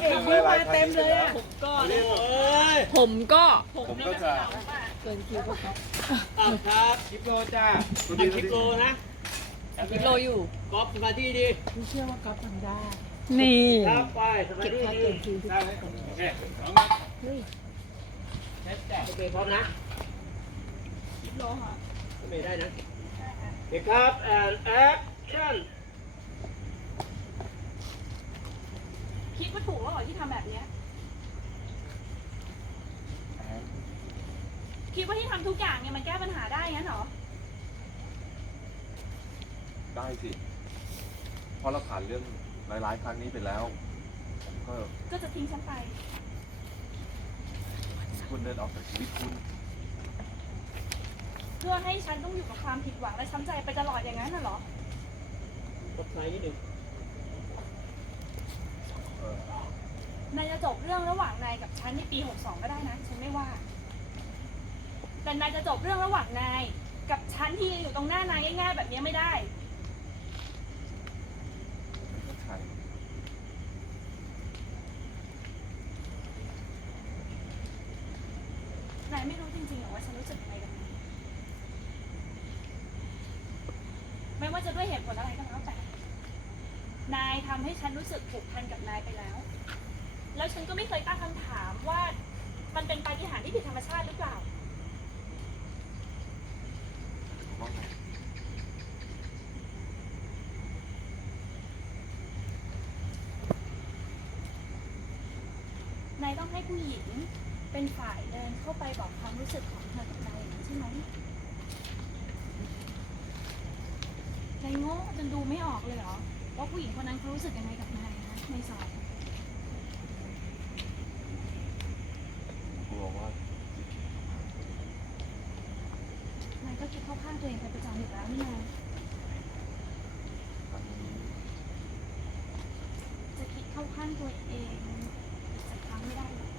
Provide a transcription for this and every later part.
เอกยิ้มมาเต็มเลยอะก็เอ้ยผมก็ผมก็จะเกินคิวก็ครับอ้าวครับคลิปโลจ้าทำคลิปโลนะคิดโลอยู่ก๊อฟสมาธิดีไม่เชื่อว่าก๊อฟทำได้นี่ครับไปสมาเก็บธิค่าดีเกินคิวทุกได้คนไหมโอเคสองเฮ้ยโอเคพร้อมนะคิดโลค่ะไม่ได้นะเด็กครับแอนแอคชั่น คิดว่าถูกแล้วเหรอที่ทำแบบเนี้ย คิดว่าที่ทำทุกอย่างเนี่ยมันแก้ปัญหาได้งั้นเหรอ ได้สิ เพราะเราผ่านเรื่องร้ายๆครั้งนี้ไปแล้ว ผมก็ก็จะทิ้งฉันไป คุณเดินออกจากชีวิตคุณ เพื่อให้ฉันต้องอยู่กับความผิดหวังและช้ำใจไปตลอดอย่างนั้นน่ะเหรอ กดไลค์นิดหนึ่งเออนายจะจบเรื่องระหว่างนายกับฉันในปี 62 ก็ได้นะ ฉันไม่ว่า แต่นายจะจบเรื่องระหว่างนาย กับฉันที่ยืนอยู่ตรงหน้านายง่ายๆ แบบนี้ไม่ได้ นายไม่รู้จริงๆหรอว่าฉันรู้สึกยังไงกับนายไม่ว่าจะด้วยเหตุผลอะไรก็แล้วแต่ นายทำให้ฉันรู้สึกผูกพันกับนายไปแล้ว แล้วฉันก็ไม่เคยตั้งคำถามว่ามันเป็นปาฏิหาริย์ที่ผิดธรรมชาติหรือเปล่า ว่าไง นายต้องให้ผู้หญิงเป็นฝ่ายเดินเข้าไปบอกความรู้สึกของเธอกับนายอย่างนั้นใช่ไหมนายโง่จนดูไม่ออกเลยเหรอว่าผู้หญิงคนนั้นเขารู้สึกยังไงกับนายนะในสายกลัวว่านายก็คิดเข้าข้างตัวเองเป็นประจำอยู่แล้วนี่ไงครั้งนี้จะคิดเข้าข้างตัวเองสักครั้งไม่ได้หรอก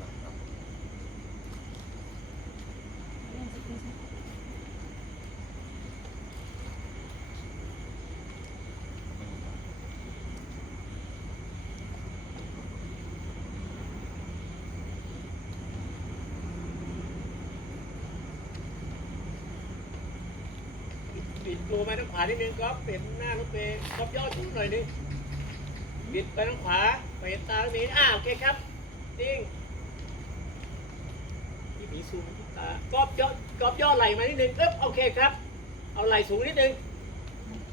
นะครับ เรื่องจะคิดใช่ไหม ไม่มีอะไร ปิดโลไปทางขวานิดนึงก๊อฟเปลี่ยนหน้ารถเมย์ก๊อฟย่อชุดหน่อยนึงบิดไปทางขวาไปเห็นตารถเมย์อ้าวโอเคครับจริงพี่มีสูงตากอฟย่อกอฟย่อไหลมานิดนึงเอ๊บโอเคครับ เอาไหลสูงนิดนึง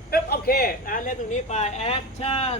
เอ๊บโอเคนะเล่นตรงนี้ไปแอคชั่น